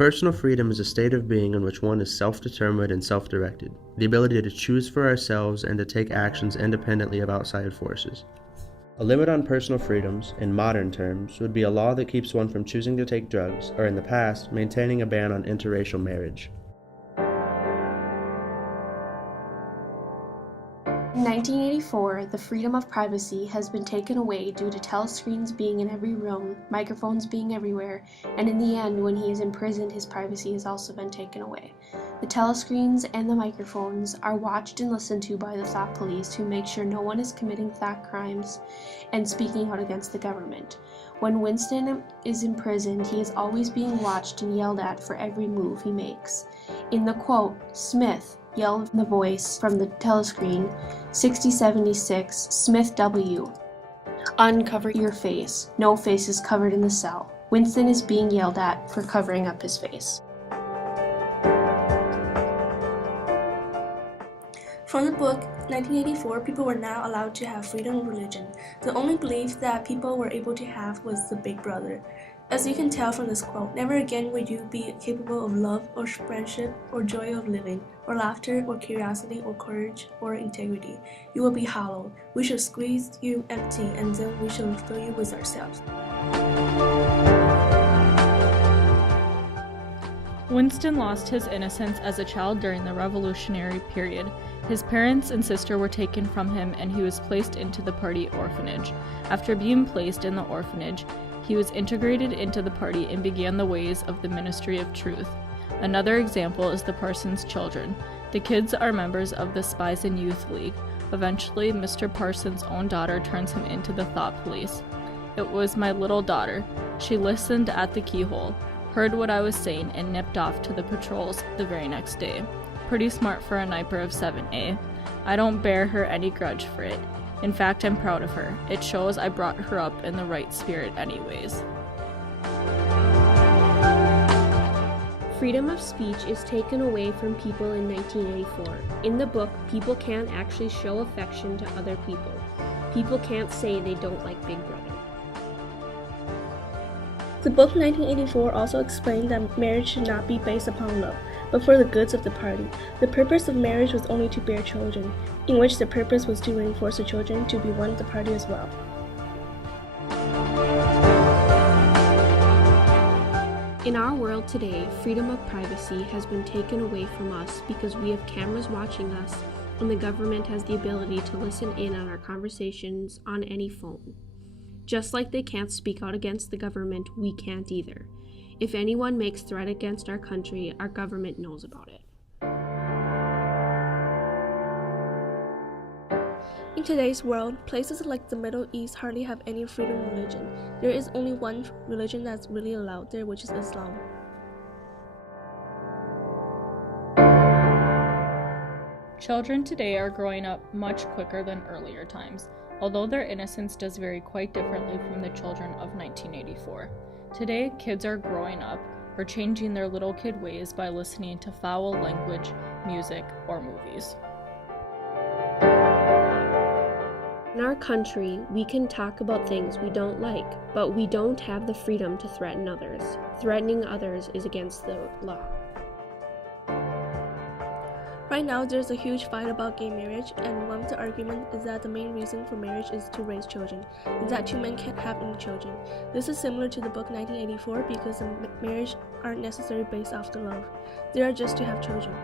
Personal freedom is a state of being in which one is self-determined and self-directed, the ability to choose for ourselves and to take actions independently of outside forces. A limit on personal freedoms, in modern terms, would be a law that keeps one from choosing to take drugs, or in the past, maintaining a ban on interracial marriage. In 1984, the freedom of privacy has been taken away due to telescreens being in every room, microphones being everywhere, and in the end, when he is in prison, his privacy has also been taken away. The telescreens and the microphones are watched and listened to by the thought police who make sure no one is committing thought crimes and speaking out against the government. When Winston is imprisoned, he is always being watched and yelled at for every move he makes. In the quote, "Smith," yelled the voice from the telescreen, 6076, Smith W. Uncover your face. No face is covered in the cell. Winston is being yelled at for covering up his face. From the book, 1984, people were now allowed to have freedom of religion. The only belief that people were able to have was the Big Brother. As you can tell from this quote, never again will you be capable of love or friendship or joy of living, or laughter or curiosity or courage or integrity. You will be hollow. We shall squeeze you empty, and then we shall fill you with ourselves. Winston lost his innocence as a child during the Revolutionary period. His parents and sister were taken from him and he was placed into the party orphanage. After being placed in the orphanage, he was integrated into the party and began the ways of the Ministry of Truth. Another example is the Parsons children. The kids are members of the Spies and Youth League. Eventually, Mr. Parsons' own daughter turns him into the thought police. It was my little daughter. She listened at the keyhole, heard what I was saying, and nipped off to the patrols the very next day. Pretty smart for a Niper of 7A. I don't bear her any grudge for it. In fact, I'm proud of her. It shows I brought her up in the right spirit anyways. Freedom of speech is taken away from people in 1984. In the book, people can't actually show affection to other people. People can't say they don't like Big Brother. The book 1984 also explained that marriage should not be based upon love, but for the goods of the party. The purpose of marriage was only to bear children, in which the purpose was to reinforce the children to be one of the party as well. In our world today, freedom of privacy has been taken away from us because we have cameras watching us, and the government has the ability to listen in on our conversations on any phone. Just like they can't speak out against the government, we can't either. If anyone makes threat against our country, our government knows about it. In today's world, places like the Middle East hardly have any freedom of religion. There is only one religion that's really allowed there, which is Islam. Children today are growing up much quicker than earlier times, although their innocence does vary quite differently from the children of 1984. Today, kids are growing up or changing their little kid ways by listening to foul language, music, or movies. In our country, we can talk about things we don't like, but we don't have the freedom to threaten others. Threatening others is against the law. Right now, there's a huge fight about gay marriage, and one of the arguments is that the main reason for marriage is to raise children, and that two men can't have any children. This is similar to the book 1984 because the marriage aren't necessarily based off the love. They are just to have children.